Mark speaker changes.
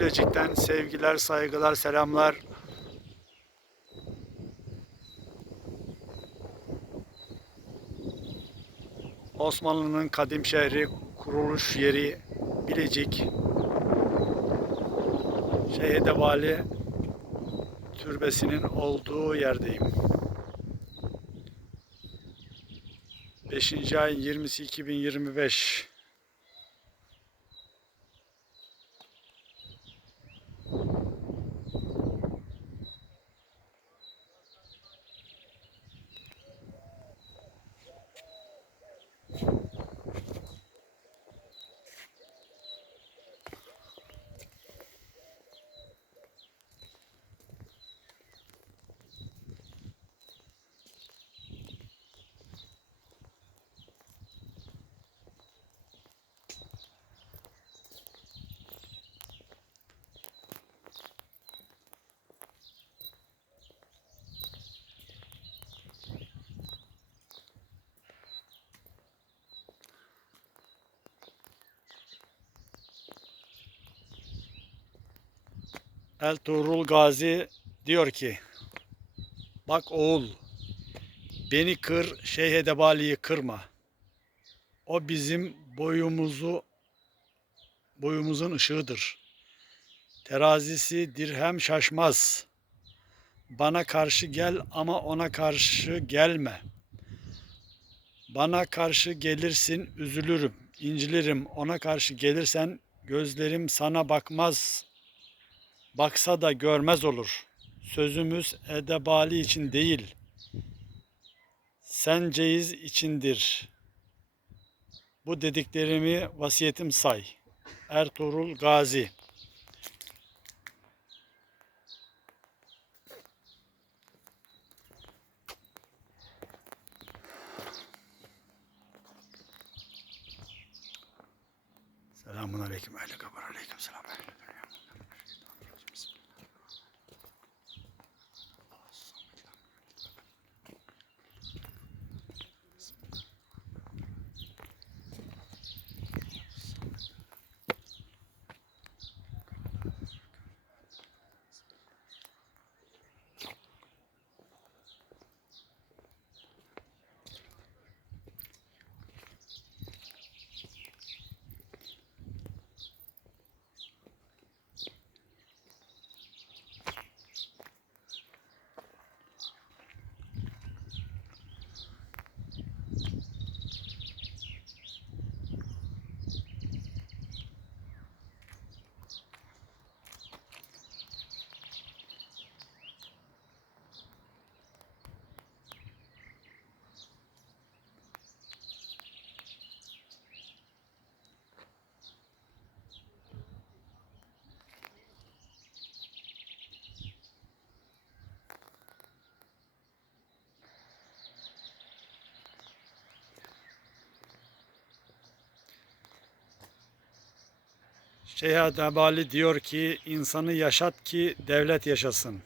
Speaker 1: Bilecik'ten sevgiler, saygılar, selamlar. Osmanlı'nın kadim şehri, kuruluş yeri Bilecik. Şehide Vali türbesinin olduğu yerdeyim. 5. ayın 20'si 2025. El Tuğrul Gazi diyor ki Bak oğul beni kır Şeyh Edebali'yi kırma. O bizim boyumuzu boyumuzun ışığıdır. Terazisi dirhem şaşmaz. Bana karşı gel ama ona karşı gelme. Bana karşı gelirsin üzülürüm, incilirim. Ona karşı gelirsen gözlerim sana bakmaz baksa da görmez olur. Sözümüz edebali için değil, senceyiz içindir. Bu dediklerimi vasiyetim say. Ertuğrul Gazi Selamun aleyküm. Aleyküm aleyküm selam. Şeyh Adabali diyor ki insanı yaşat ki devlet yaşasın.